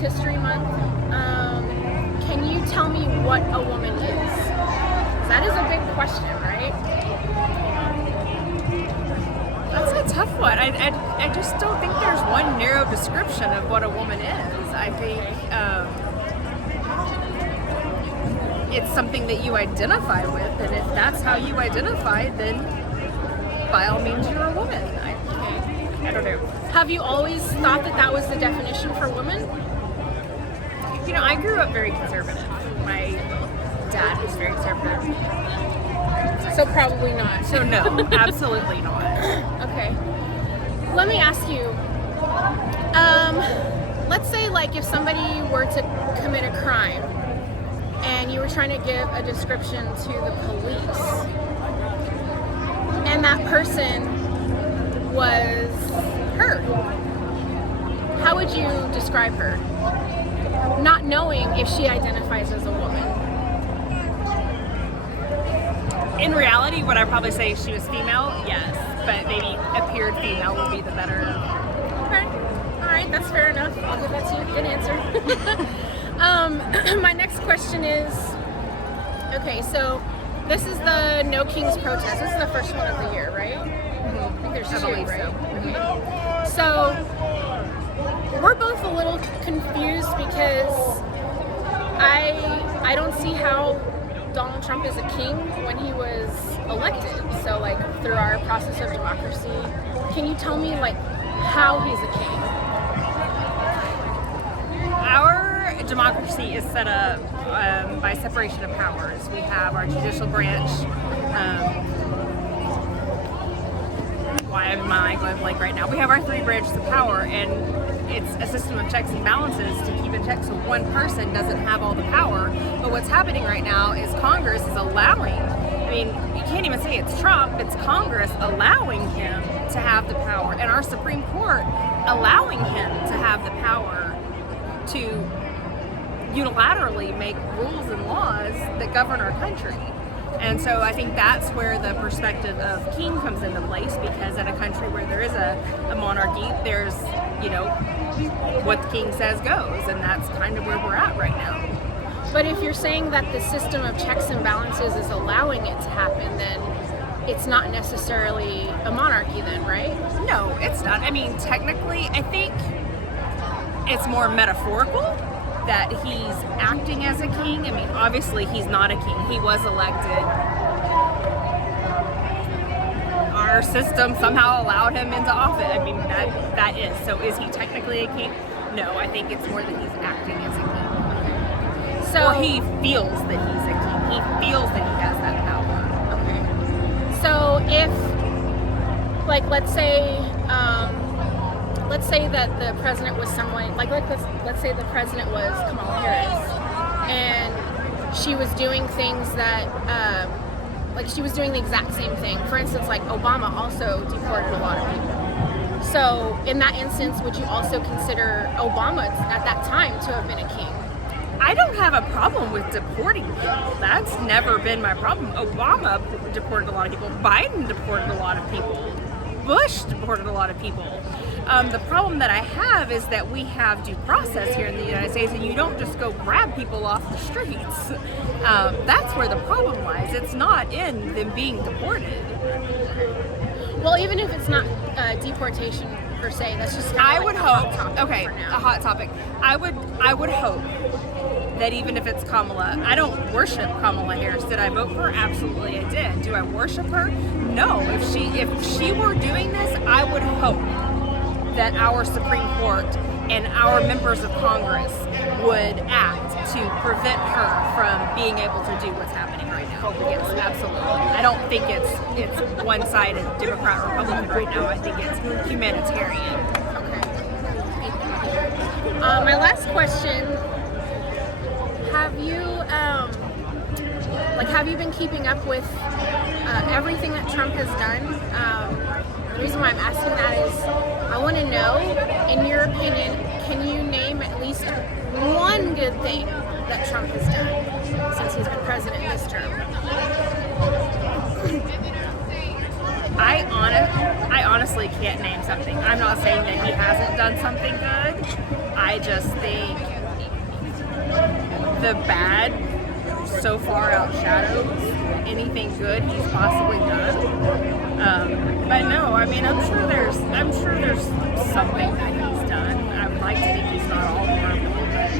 History Month, can you tell me what a woman is? That is a big question, right? That's a tough one. I just don't think there's one narrow description of what a woman is. I think it's something that you identify with, and if that's how you identify, then by all means you're a woman. I don't know. Have you always thought that that was the definition for women? You know, I grew up very conservative. My dad was very conservative. So probably not. So no, absolutely not. Okay. Let me ask you, let's say like if somebody were to commit a crime and you were trying to give a description to the police and that person was her, how would you describe her? Not knowing if she identifies as a woman. In reality, would I probably say she was female? Yes, but maybe appeared female would be the better. Okay. All right, that's fair enough. I'll give that to you. Good answer. My next question is, okay, so this is the No Kings protest. This is the first one of the year, right? I think there's two, believe right? so. So we're both a little confused because I don't see how Donald Trump is a king when he was elected. So like through our process of democracy, can you tell me like how he's a king? Our democracy is set up by separation of powers. We have our judicial branch. Why am I going blank right now? We have our three branches of power, and it's a system of checks and balances to keep in check so one person doesn't have all the power. But what's happening right now is Congress is allowing, I mean, you can't even say it's Trump, it's Congress allowing him to have the power, and our Supreme Court allowing him to have the power to unilaterally make rules and laws that govern our country. And so I think that's where the perspective of king comes into place, because in a country where there is a monarchy, there's, you know, what the king says goes, and that's kind of where we're at right now. But if you're saying that the system of checks and balances is allowing it to happen, then it's not necessarily a monarchy then, right? No, it's not. I mean, technically, I think it's more metaphorical that he's acting as a king. I mean, obviously he's not a king. He was elected. Our system somehow allowed him into office. I mean, that is. So is he technically a king? No, I think it's more that he's acting as a king. So or he feels that he's a king. He feels that he has that power. Okay. So if, like, let's say that the president was someone, let's say the president was Kamala Harris, and she was doing things that, she was doing the exact same thing. For instance, like Obama also deported a lot of people. So in that instance, would you also consider Obama at that time to have been a king? I don't have a problem with deporting people. That's never been my problem. Obama deported a lot of people. Biden deported a lot of people. Bush deported a lot of people. The problem that I have is that we have due process here in the United States, and you don't just go grab people off the streets. That's where the problem lies. It's not in them being deported. Well, even if it's not deportation per se, that's just I would hope. Okay, a hot topic. I would hope that even if it's Kamala, I don't worship Kamala Harris. Did I vote for her? Absolutely, I did. Do I worship her? No. If she were doing this, I would hope that our Supreme Court and our members of Congress would act to prevent her from being able to do what's happening right now. Yes, absolutely. I don't think it's one-sided Democrat or Republican right now. I think it's humanitarian. Okay. My last question: have you been keeping up with everything that Trump has done? The reason why I'm asking that is I want to know, in your opinion, can you name at least one good thing that Trump has done since he's been president this term? I honestly can't name something. I'm not saying that he hasn't done something good. I just think the bad so far outshadows anything good he's possibly done. But no, I mean, I'm sure there's something that he's done. I would like to think he's not all horrible, but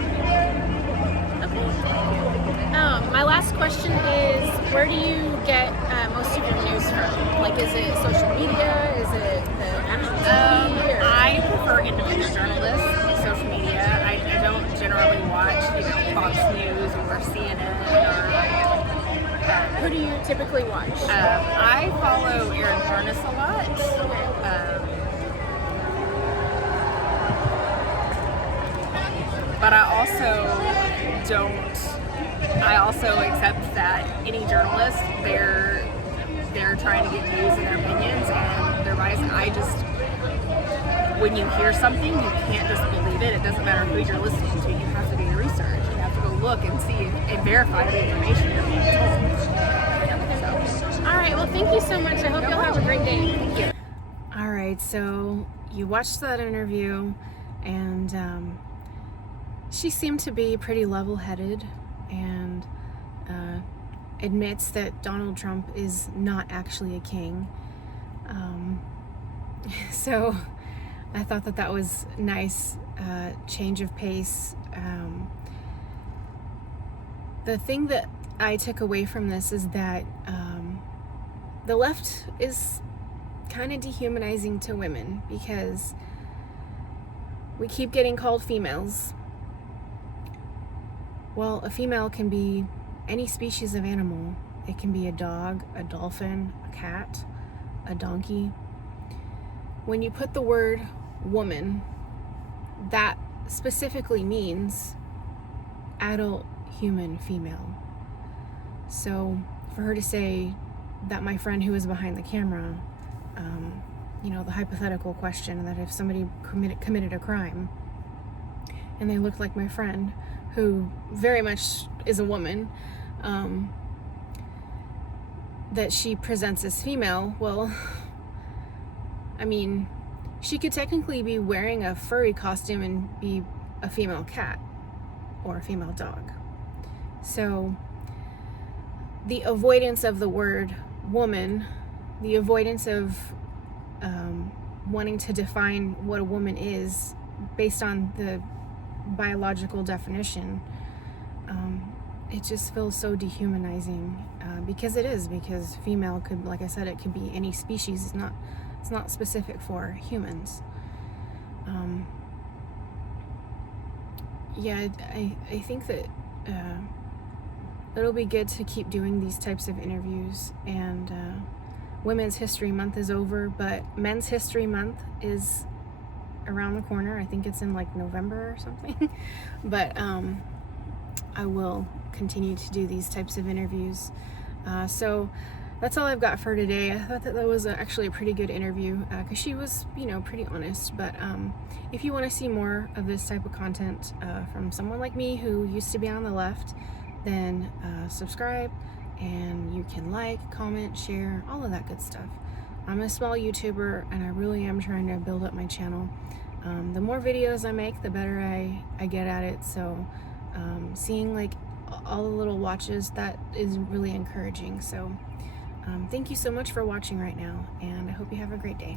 My last question is, where do you get most of your news from? Like, is it social media? Is it the actual TV? Or? I prefer independent journalists, social media. I don't generally watch, Fox News or CNN or. Who do you typically watch? I follow Aaron Harness a lot. But I also accept that any journalist, they're trying to get views and their opinions and their bias. When you hear something, you can't just believe it. It doesn't matter who you're listening to. You have to do your research. You have to go look and see and verify the information you're being told. All right, well, thank you so much. I hope you'll have a great day. Thank you. All right, so you watched that interview, and she seemed to be pretty level-headed and admits that Donald Trump is not actually a king. So I thought that was nice change of pace. The thing that I took away from this is that the left is kind of dehumanizing to women, because we keep getting called females. Well, a female can be any species of animal. It can be a dog, a dolphin, a cat, a donkey. When you put the word woman, that specifically means adult human female. So for her to say that my friend who was behind the camera, the hypothetical question that if somebody committed a crime and they looked like my friend, who very much is a woman, that she presents as female, well, I mean, she could technically be wearing a furry costume and be a female cat or a female dog. So the avoidance of the word woman, the avoidance of wanting to define what a woman is based on the biological definition, it just feels so dehumanizing, because it is, because female could, like I said, it could be any species. It's not specific for humans. I think that it'll be good to keep doing these types of interviews. And Women's History Month is over, but Men's History Month is around the corner. I think it's in like November or something. But I will continue to do these types of interviews. So that's all I've got for today. I thought that was actually a pretty good interview, because she was, pretty honest. But if you want to see more of this type of content from someone like me who used to be on the left, then subscribe, and you can like, comment, share, all of that good stuff. I'm a small YouTuber, and I really am trying to build up my channel. The more videos I make, the better I get at it. So seeing like all the little watches, that is really encouraging. So thank you so much for watching right now, and I hope you have a great day.